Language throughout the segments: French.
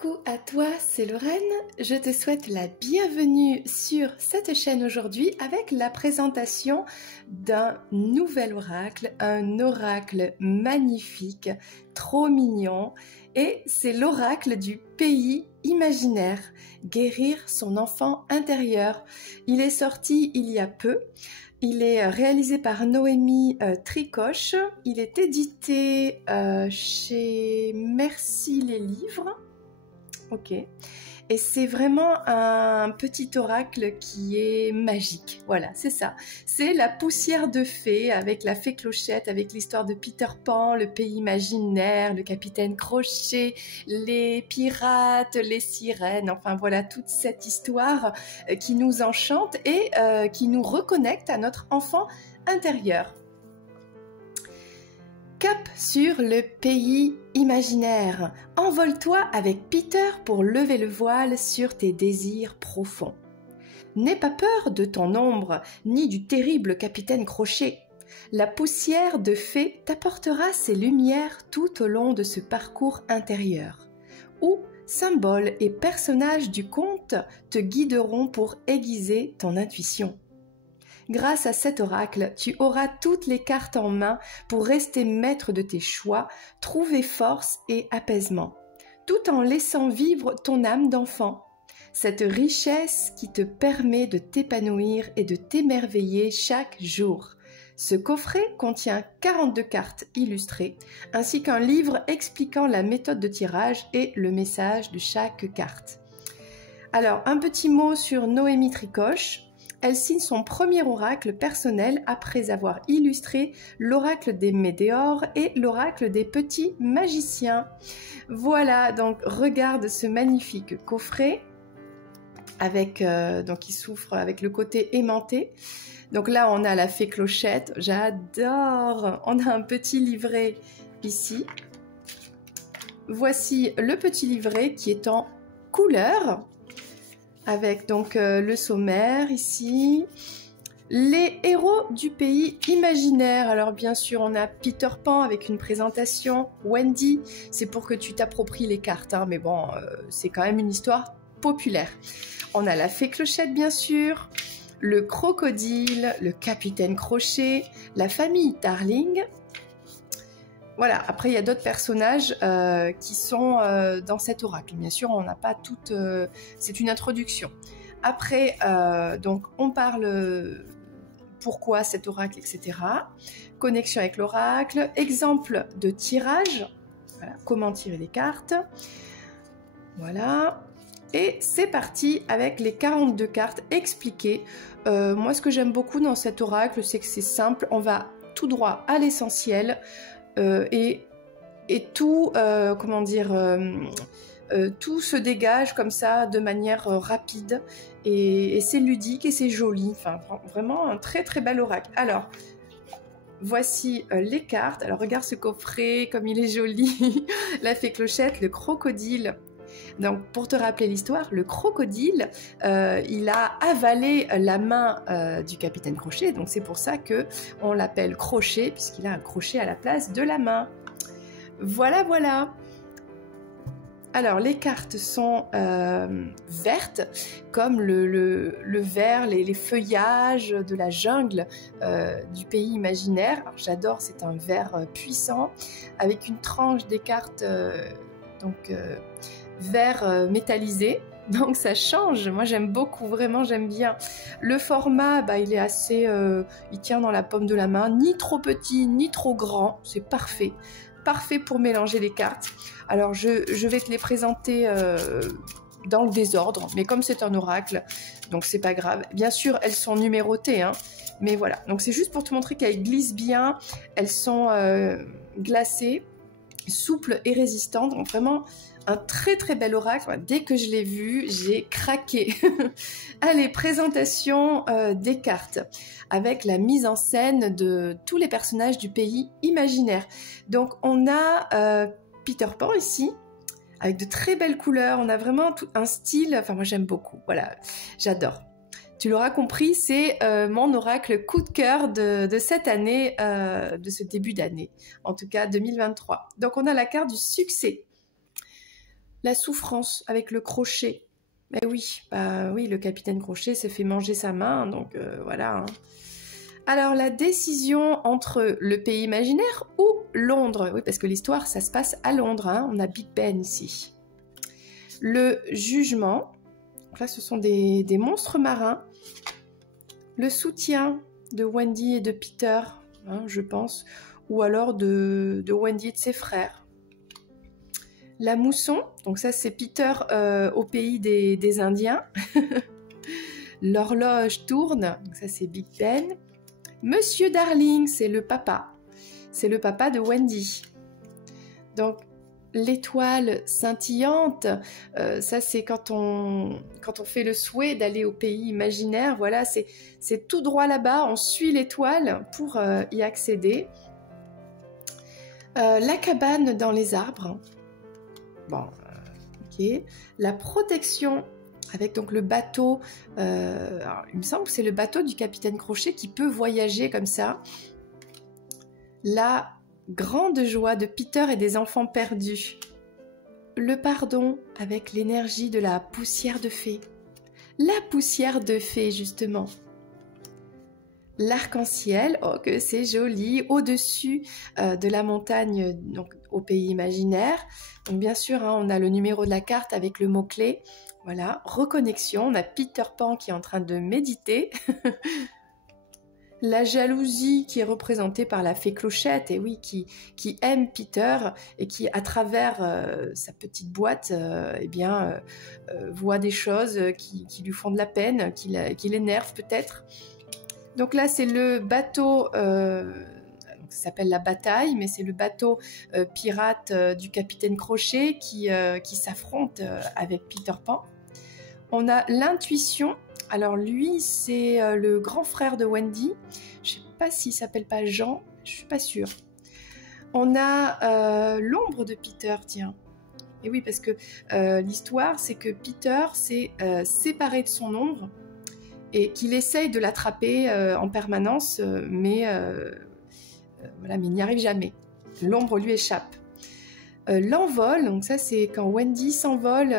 Coucou à toi, c'est Lorraine. Je te souhaite la bienvenue sur cette chaîne aujourd'hui avec la présentation d'un nouvel oracle, un oracle magnifique, trop mignon. Et c'est l'oracle du pays imaginaire, guérir son enfant intérieur. Il est sorti il y a peu. Il est réalisé par Noémie Tricoche. Il est édité chez Merci les livres. Ok. Et c'est vraiment un petit oracle qui est magique. Voilà, c'est ça. C'est la poussière de fée avec la fée Clochette, avec l'histoire de Peter Pan, le pays imaginaire, le capitaine Crochet, les pirates, les sirènes. Enfin voilà, toute cette histoire qui nous enchante et qui nous reconnecte à notre enfant intérieur. Cap sur le pays imaginaire. Envole-toi avec Peter pour lever le voile sur tes désirs profonds. N'aie pas peur de ton ombre, ni du terrible capitaine Crochet. La poussière de fée t'apportera ses lumières tout au long de ce parcours intérieur, où symboles et personnages du conte te guideront pour aiguiser ton intuition. Grâce à cet oracle, tu auras toutes les cartes en main pour rester maître de tes choix, trouver force et apaisement, tout en laissant vivre ton âme d'enfant. Cette richesse qui te permet de t'épanouir et de t'émerveiller chaque jour. Ce coffret contient 42 cartes illustrées, ainsi qu'un livre expliquant la méthode de tirage et le message de chaque carte. Alors, un petit mot sur Noémie Tricoche. Elle signe son premier oracle personnel après avoir illustré l'oracle des météores et l'oracle des petits magiciens. Voilà, donc regarde ce magnifique coffret avec donc il s'ouvre avec le côté aimanté. Donc là, on a la fée Clochette, j'adore. On a un petit livret ici. Voici le petit livret qui est en couleur. Avec donc le sommaire ici, les héros du pays imaginaire. Alors bien sûr, on a Peter Pan avec une présentation, Wendy, c'est pour que tu t'appropries les cartes, hein, mais bon, c'est quand même une histoire populaire. On a la fée Clochette bien sûr, le crocodile, le capitaine Crochet, la famille Darling. Voilà, après il y a d'autres personnages qui sont dans cet oracle. Bien sûr, on n'a pas toutes... c'est une introduction. Après, donc on parle pourquoi cet oracle, etc. Connexion avec l'oracle, exemple de tirage, voilà, comment tirer les cartes. Voilà, et c'est parti avec les 42 cartes expliquées. Moi, ce que j'aime beaucoup dans cet oracle, c'est que c'est simple, on va tout droit à l'essentiel. Et tout, comment dire, tout se dégage comme ça de manière rapide et c'est ludique et c'est joli. Enfin, vraiment un très très bel oracle. Alors, voici les cartes. Alors, regarde ce coffret, comme il est joli. La fée Clochette, le crocodile. Donc, pour te rappeler l'histoire, le crocodile, il a avalé la main du capitaine Crochet, donc c'est pour ça que on l'appelle Crochet, puisqu'il a un crochet à la place de la main. Voilà, voilà. Alors, les cartes sont vertes, comme le vert, les feuillages de la jungle du pays imaginaire. Alors, j'adore, c'est un vert puissant, avec une tranche des cartes, vert métallisé, donc ça change. Moi j'aime beaucoup, vraiment j'aime bien. Le format, il est assez, il tient dans la paume de la main, ni trop petit ni trop grand, c'est parfait, parfait pour mélanger les cartes. Alors je vais te les présenter dans le désordre, mais comme c'est un oracle, donc c'est pas grave. Bien sûr elles sont numérotées, hein, mais voilà. Donc c'est juste pour te montrer qu'elles glissent bien, elles sont glacées, souples et résistantes, donc vraiment un très très bel oracle. Dès que je l'ai vu, j'ai craqué. Allez, présentation des cartes avec la mise en scène de tous les personnages du pays imaginaire. Donc on a Peter Pan ici, avec de très belles couleurs. On a vraiment tout un style, enfin moi j'aime beaucoup, voilà, j'adore. Tu l'auras compris, c'est mon oracle coup de cœur de cette année, de ce début d'année, en tout cas 2023. Donc on a la carte du succès. La souffrance avec le crochet. Mais oui, bah oui, le capitaine Crochet s'est fait manger sa main, donc voilà. Hein. Alors, la décision entre le pays imaginaire ou Londres. Oui, parce que l'histoire, ça se passe à Londres. Hein. On a Big Ben ici. Le jugement. Donc là, ce sont des monstres marins. Le soutien de Wendy et de Peter, hein, je pense. Ou alors de Wendy et de ses frères. La mousson. Donc ça, c'est Peter au pays des Indiens. L'horloge tourne. Donc ça, c'est Big Ben. Monsieur Darling, c'est le papa. C'est le papa de Wendy. Donc, l'étoile scintillante, ça c'est quand on fait le souhait d'aller au pays imaginaire. Voilà, c'est tout droit là-bas, on suit l'étoile pour y accéder. La cabane dans les arbres. Bon, ok. La protection avec donc le bateau. Alors, il me semble que c'est le bateau du capitaine Crochet qui peut voyager comme ça. La grande joie de Peter et des enfants perdus. Le pardon avec l'énergie de la poussière de fée. La poussière de fée, justement. L'arc-en-ciel, oh que c'est joli, au-dessus de la montagne, donc au pays imaginaire. Donc bien sûr, hein, on a le numéro de la carte avec le mot-clé. Voilà, reconnexion. On a Peter Pan qui est en train de méditer. La jalousie qui est représentée par la fée Clochette, et oui, qui aime Peter et qui, à travers sa petite boîte, voit des choses qui lui font de la peine, qui l'énervent peut-être. Donc là, c'est le bateau, ça s'appelle la bataille, mais c'est le bateau pirate du capitaine Crochet qui s'affronte avec Peter Pan. On a l'intuition. Alors lui, c'est le grand frère de Wendy. Je ne sais pas s'il s'appelle pas Jean, je ne suis pas sûre. On a l'ombre de Peter, tiens. Et oui, parce que l'histoire, c'est que Peter s'est séparé de son ombre et qu'il essaye de l'attraper en permanence, mais il n'y arrive jamais. L'ombre lui échappe. L'envol, donc ça c'est quand Wendy s'envole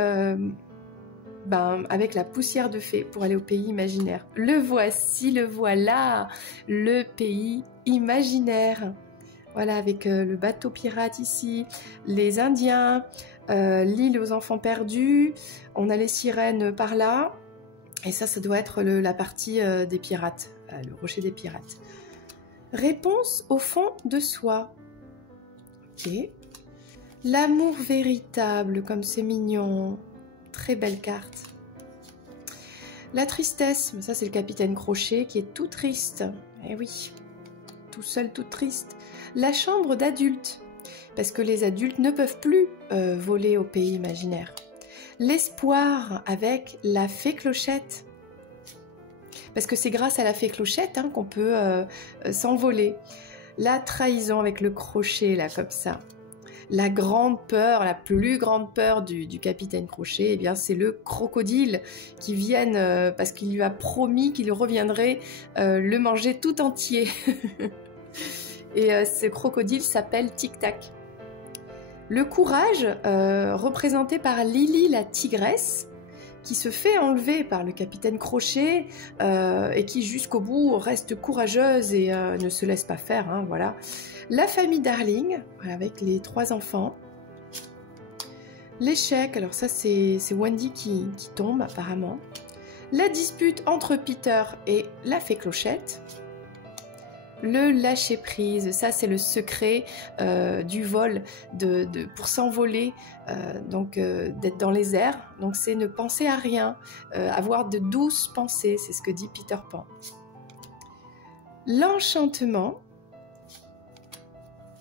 avec la poussière de fée pour aller au pays imaginaire. Le voici, le voilà, le pays imaginaire. Voilà, avec le bateau pirate ici, les Indiens, l'île aux enfants perdus, on a les sirènes par là, et ça doit être la partie des pirates, le rocher des pirates. Réponse au fond de soi. Ok. L'amour véritable, comme c'est mignon. Très belle carte. La tristesse, ça c'est le capitaine Crochet qui est tout triste. Eh oui, tout seul, tout triste. La chambre d'adulte, parce que les adultes ne peuvent plus voler au pays imaginaire. L'espoir avec la fée Clochette, parce que c'est grâce à la fée Clochette hein, qu'on peut s'envoler. La trahison avec le crochet, là, comme ça. La grande peur, la plus grande peur du capitaine Crochet, eh bien, c'est le crocodile qui vient parce qu'il lui a promis qu'il reviendrait le manger tout entier. Et ce crocodile s'appelle Tic Tac. Le courage, représenté par Lily la tigresse, qui se fait enlever par le capitaine Crochet et qui jusqu'au bout reste courageuse et ne se laisse pas faire. Hein, voilà. La famille Darling, voilà, avec les 3 enfants. L'échec, alors ça c'est Wendy qui tombe apparemment. La dispute entre Peter et la fée Clochette. Le lâcher-prise, ça c'est le secret du vol, pour s'envoler, d'être dans les airs. Donc c'est ne penser à rien, avoir de douces pensées, c'est ce que dit Peter Pan. L'enchantement.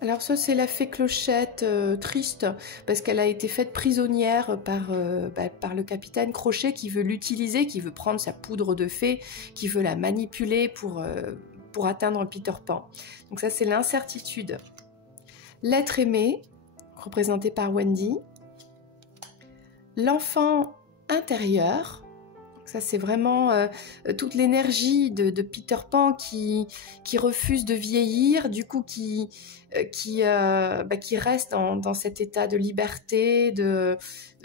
Alors ça c'est la fée Clochette triste parce qu'elle a été faite prisonnière par le capitaine Crochet qui veut l'utiliser, qui veut prendre sa poudre de fée, qui veut la manipuler pour atteindre Peter Pan. Donc ça c'est l'incertitude. L'être aimé, représenté par Wendy. L'enfant intérieur, Ça, c'est vraiment toute l'énergie de Peter Pan qui refuse de vieillir, du coup qui reste dans cet état de liberté,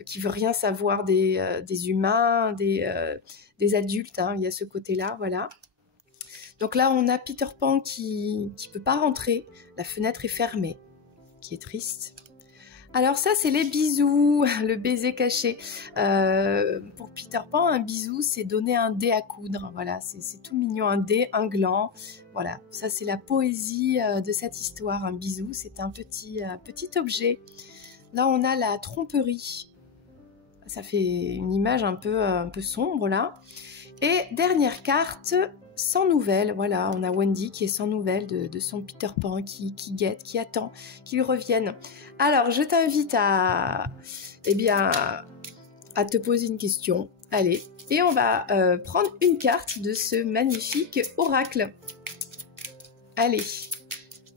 qui veut rien savoir des humains, des adultes. Hein, il y a ce côté-là, voilà. Donc là, on a Peter Pan qui peut pas rentrer. La fenêtre est fermée, qui est triste. Alors ça, c'est les bisous, le baiser caché. Pour Peter Pan, un bisou, c'est donner un dé à coudre. Voilà, c'est tout mignon, un dé, un gland. Voilà, ça c'est la poésie de cette histoire. Un bisou, c'est un petit objet. Là, on a la tromperie. Ça fait une image un peu sombre, là. Et dernière carte, sans nouvelles. Voilà, on a Wendy qui est sans nouvelles de son Peter Pan, qui guette, qui attend qu'il revienne. Alors, je t'invite à te poser une question. Allez, et on va prendre une carte de ce magnifique oracle. Allez,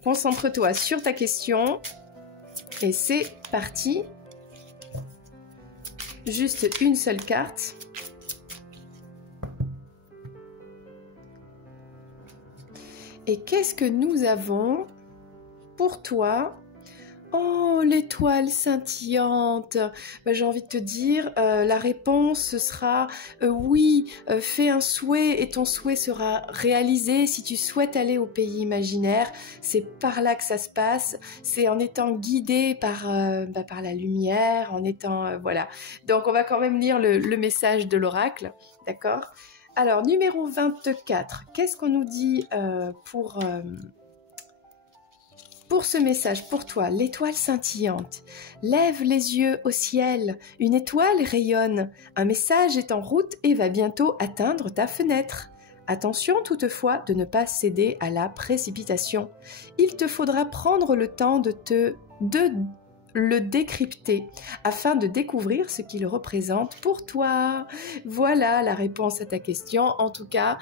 concentre-toi sur ta question. Et c'est parti. Juste une seule carte. Et qu'est-ce que nous avons pour toi? Oh, l'étoile scintillante. Ben, j'ai envie de te dire, la réponse ce sera oui, fais un souhait et ton souhait sera réalisé. Si tu souhaites aller au pays imaginaire, c'est par là que ça se passe. C'est en étant guidé par la lumière, en étant... voilà. Donc, on va quand même lire le message de l'oracle, d'accord? Alors, numéro 24, qu'est-ce qu'on nous dit pour ce message, pour toi? L'étoile scintillante. Lève les yeux au ciel, une étoile rayonne. Un message est en route et va bientôt atteindre ta fenêtre. Attention toutefois de ne pas céder à la précipitation. Il te faudra prendre le temps de le décrypter afin de découvrir ce qu'il représente pour toi. Voilà la réponse à ta question. En tout cas,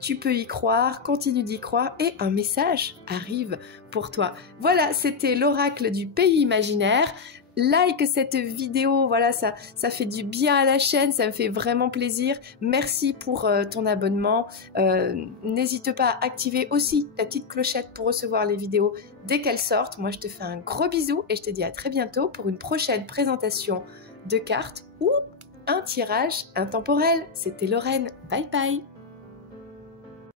tu peux y croire, continue d'y croire et un message arrive pour toi. Voilà, c'était l'oracle du pays imaginaire. Like cette vidéo, voilà, ça fait du bien à la chaîne, ça me fait vraiment plaisir. Merci pour ton abonnement. N'hésite pas à activer aussi la petite clochette pour recevoir les vidéos dès qu'elles sortent. Moi, je te fais un gros bisou et je te dis à très bientôt pour une prochaine présentation de cartes ou un tirage intemporel. C'était Lorraine. Bye bye.